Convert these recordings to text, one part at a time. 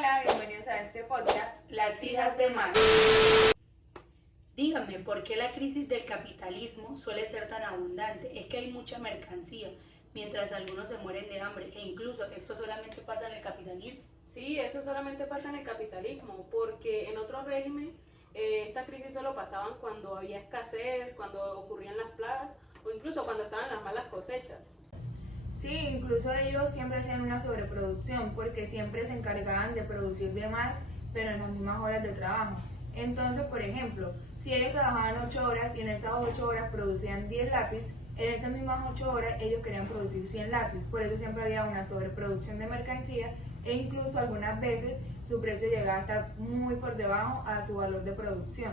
Hola, bienvenidos a este podcast, Las hijas de Marx. Dígame, ¿por qué la crisis del capitalismo suele ser tan abundante? Es que hay mucha mercancía, mientras algunos se mueren de hambre, e incluso esto solamente pasa en el capitalismo. Sí, eso solamente pasa en el capitalismo, porque en otros regímenes esta crisis solo pasaban cuando había escasez, cuando ocurrían las plagas o incluso cuando estaban las malas cosechas. Sí, incluso ellos siempre hacían una sobreproducción porque siempre se encargaban de producir de más, pero en las mismas horas de trabajo. Entonces, por ejemplo, si ellos trabajaban 8 horas y en esas 8 horas producían 10 lápices, en estas mismas 8 horas ellos querían producir 100 lápices. Por eso siempre había una sobreproducción de mercancía e incluso algunas veces su precio llegaba a estar muy por debajo a su valor de producción.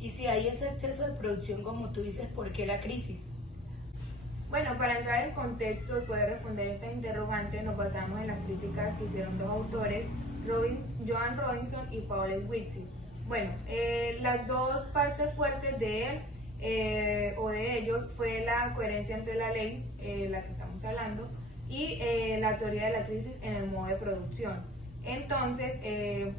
Y si hay ese exceso de producción, como tú dices, ¿por qué la crisis? Bueno, para entrar en contexto y poder responder estas interrogantes, nos basamos en las críticas que hicieron dos autores, Joan Robinson y Paul Schwitzer. Bueno, las dos partes fuertes de él o de ellos fue la coherencia entre la ley, la que estamos hablando, y la teoría de la crisis en el modo de producción. Entonces,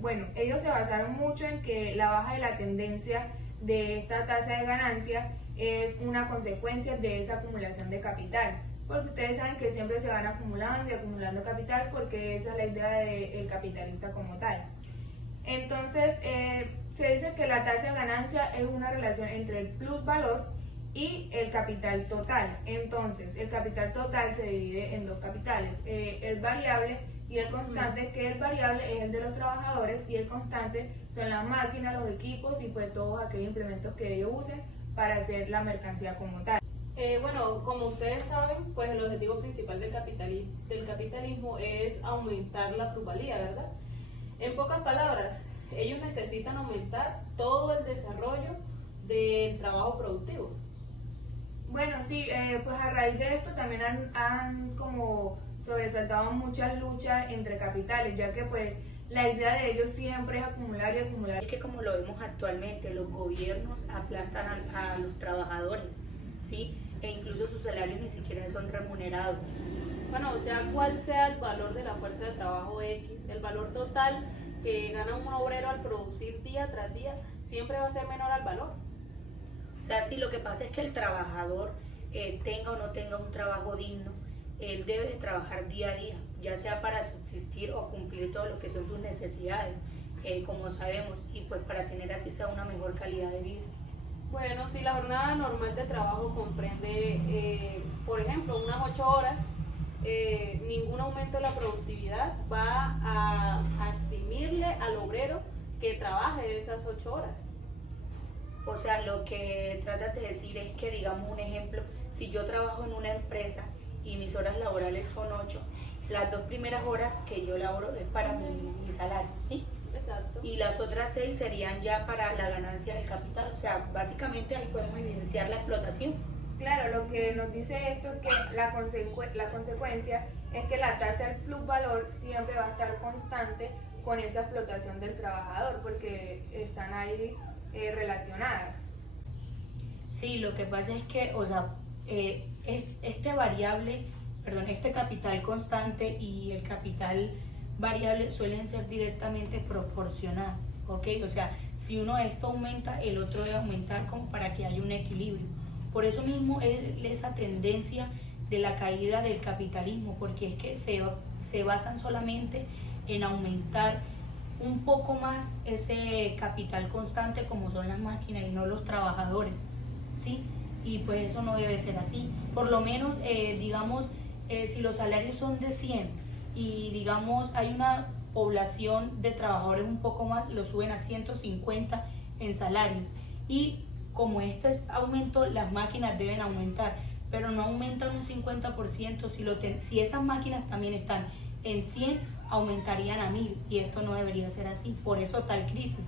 bueno, ellos se basaron mucho en que la baja de la tendencia de esta tasa de ganancia es una consecuencia de esa acumulación de capital, porque ustedes saben que siempre se van acumulando y acumulando capital porque esa es la idea del capitalista como tal. Entonces, se dice que la tasa de ganancia es una relación entre el plusvalor y el capital total. Entonces, el capital total se divide en dos capitales, el variable y el constante, que el variable es el de los trabajadores y el constante son las máquinas, los equipos y pues todos aquellos implementos que ellos usen para hacer la mercancía como tal. Bueno, como ustedes saben, pues el objetivo principal del capitalismo es aumentar la plusvalía, ¿verdad? En pocas palabras, ellos necesitan aumentar todo el desarrollo del trabajo productivo. Bueno, sí, pues a raíz de esto también han como sobresaltado muchas luchas entre capitales, ya que pues la idea de ellos siempre es acumular y acumular. Es que como lo vemos actualmente, los gobiernos aplastan a los trabajadores, ¿sí? E incluso sus salarios ni siquiera son remunerados. Bueno, o sea, cuál sea el valor de la fuerza de trabajo X, el valor total que gana un obrero al producir día tras día siempre va a ser menor al valor. O sea, sí, lo que pasa es que el trabajador tenga o no tenga un trabajo digno, él debe de trabajar día a día, ya sea para subsistir o cumplir todo lo que son sus necesidades, como sabemos, y pues para tener así sea una mejor calidad de vida. Bueno, si la jornada normal de trabajo comprende, por ejemplo, unas 8 horas, ningún aumento de la productividad va a exprimirle al obrero que trabaje esas 8 horas. O sea, lo que tratas de decir es que, digamos un ejemplo, si yo trabajo en una empresa y mis horas laborales son 8, las 2 primeras horas que yo laboro es para mi salario, ¿sí? Exacto. Y las otras 6 serían ya para la ganancia del capital. O sea, básicamente ahí podemos evidenciar la explotación. Claro, lo que nos dice esto es que la consecuencia es que la tasa del plusvalor siempre va a estar constante con esa explotación del trabajador, porque están ahí relacionadas. Sí, lo que pasa es que, o sea, este capital constante y el capital variable suelen ser directamente proporcional, ¿ok? O sea, si uno de esto aumenta, el otro debe aumentar como para que haya un equilibrio. Por eso mismo es esa tendencia de la caída del capitalismo, porque es que se basan solamente en aumentar un poco más ese capital constante como son las máquinas y no los trabajadores, ¿sí? Y pues eso no debe ser así. Por lo menos, digamos, si los salarios son de 100 y digamos hay una población de trabajadores un poco más, lo suben a 150 en salarios. Y como este es aumento, las máquinas deben aumentar, pero no aumentan un 50%. Si esas máquinas también están en 100, aumentarían a 1000 y esto no debería ser así, por eso tal crisis.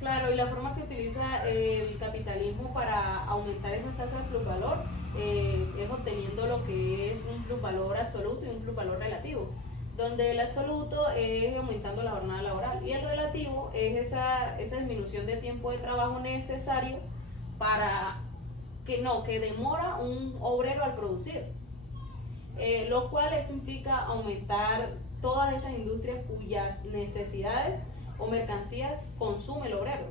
Claro, y la forma que utiliza el capitalismo para aumentar esas tasas de plusvalor es obteniendo lo que es un plusvalor absoluto y un plusvalor relativo, donde el absoluto es aumentando la jornada laboral y el relativo es esa disminución de tiempo de trabajo necesario para que demora un obrero al producir, lo cual esto implica aumentar todas esas industrias cuyas necesidades o mercancías consume el obrero.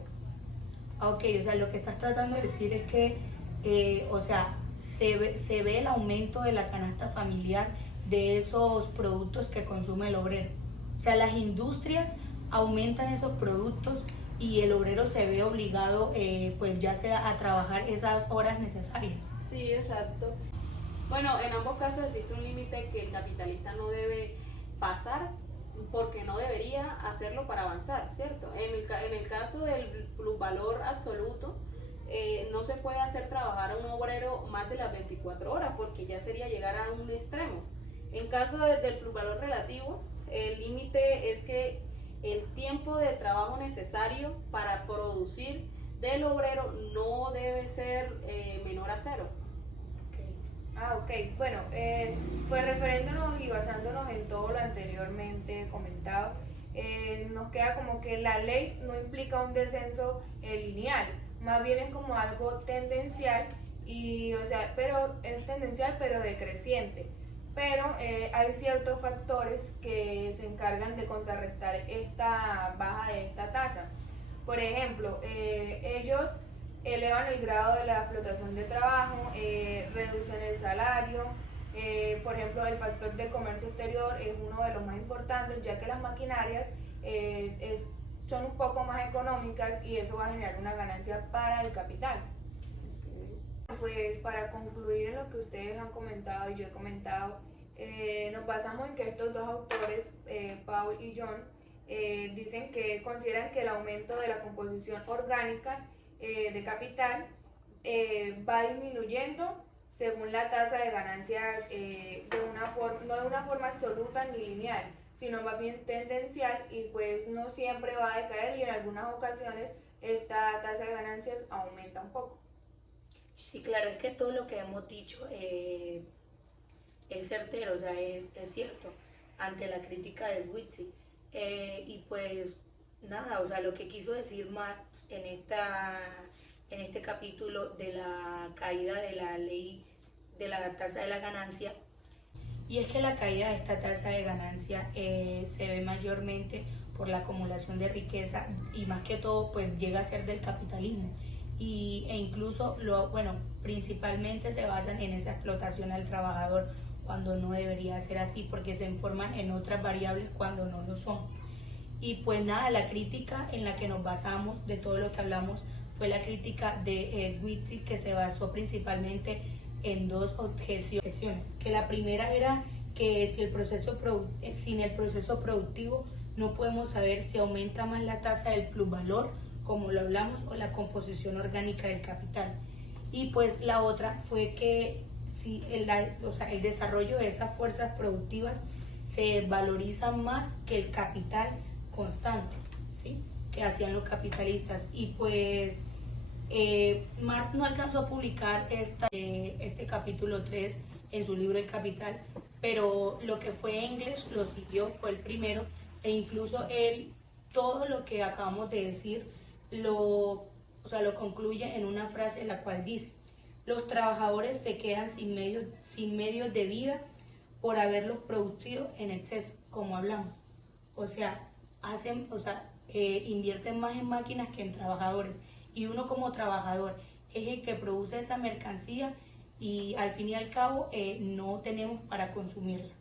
Ok, o sea, lo que estás tratando de decir es que, o sea, se ve el aumento de la canasta familiar de esos productos que consume el obrero. O sea, las industrias aumentan esos productos y el obrero se ve obligado, pues ya sea a trabajar esas horas necesarias. Sí, exacto. Bueno, en ambos casos existe un límite que el capitalista no debe pasar porque no debería hacerlo para avanzar, ¿cierto? En el caso del plusvalor absoluto, no se puede hacer trabajar a un obrero más de las 24 horas porque ya sería llegar a un extremo. En caso del plusvalor relativo, el límite es que el tiempo de trabajo necesario para producir del obrero no debe ser menor a 0. Ok. Bueno, pues refiriéndonos y basándonos en todo lo anteriormente comentado, nos queda como que la ley no implica un descenso lineal, más bien es como algo tendencial, y, o sea, pero es tendencial pero decreciente. Pero hay ciertos factores que se encargan de contrarrestar esta baja de esta tasa. Por ejemplo, ellos elevan el grado de la explotación de trabajo, reducen el salario. Por ejemplo, el factor del comercio exterior es uno de los más importantes, ya que las maquinarias son un poco más económicas y eso va a generar una ganancia para el capital. Pues para concluir en lo que ustedes han comentado y yo he comentado, nos basamos en que estos dos autores, Paul y John, dicen que consideran que el aumento de la composición orgánica de capital va disminuyendo según la tasa de ganancias, no de una forma absoluta ni lineal, sino más bien tendencial, y pues no siempre va a decaer, y en algunas ocasiones esta tasa de ganancias aumenta un poco. Sí, claro, es que todo lo que hemos dicho es certero, o sea, es cierto ante la crítica de Switzy. Y pues nada, o sea, lo que quiso decir Marx en este capítulo de la caída de la ley de la tasa de la ganancia, y es que la caída de esta tasa de ganancia se ve mayormente por la acumulación de riqueza y más que todo pues llega a ser del capitalismo, e incluso principalmente se basan en esa explotación al trabajador cuando no debería ser así, porque se informan en otras variables cuando no lo son. Y pues nada, la crítica en la que nos basamos de todo lo que hablamos fue la crítica de Switzy, que se basó principalmente en dos objeciones. Que la primera era que sin el proceso productivo no podemos saber si aumenta más la tasa del plusvalor, como lo hablamos, o la composición orgánica del capital. Y pues la otra fue que si el desarrollo de esas fuerzas productivas se valoriza más que el capital constante, ¿sí?, que hacían los capitalistas. Y pues Marx no alcanzó a publicar este capítulo 3 en su libro El Capital, pero lo que fue Engels lo siguió, fue el primero, e incluso él todo lo que acabamos de decir lo concluye en una frase en la cual dice: los trabajadores se quedan sin medios de vida por haberlos producido en exceso, como hablamos. O sea, invierten más en máquinas que en trabajadores, y uno como trabajador es el que produce esa mercancía y al fin y al cabo no tenemos para consumirla.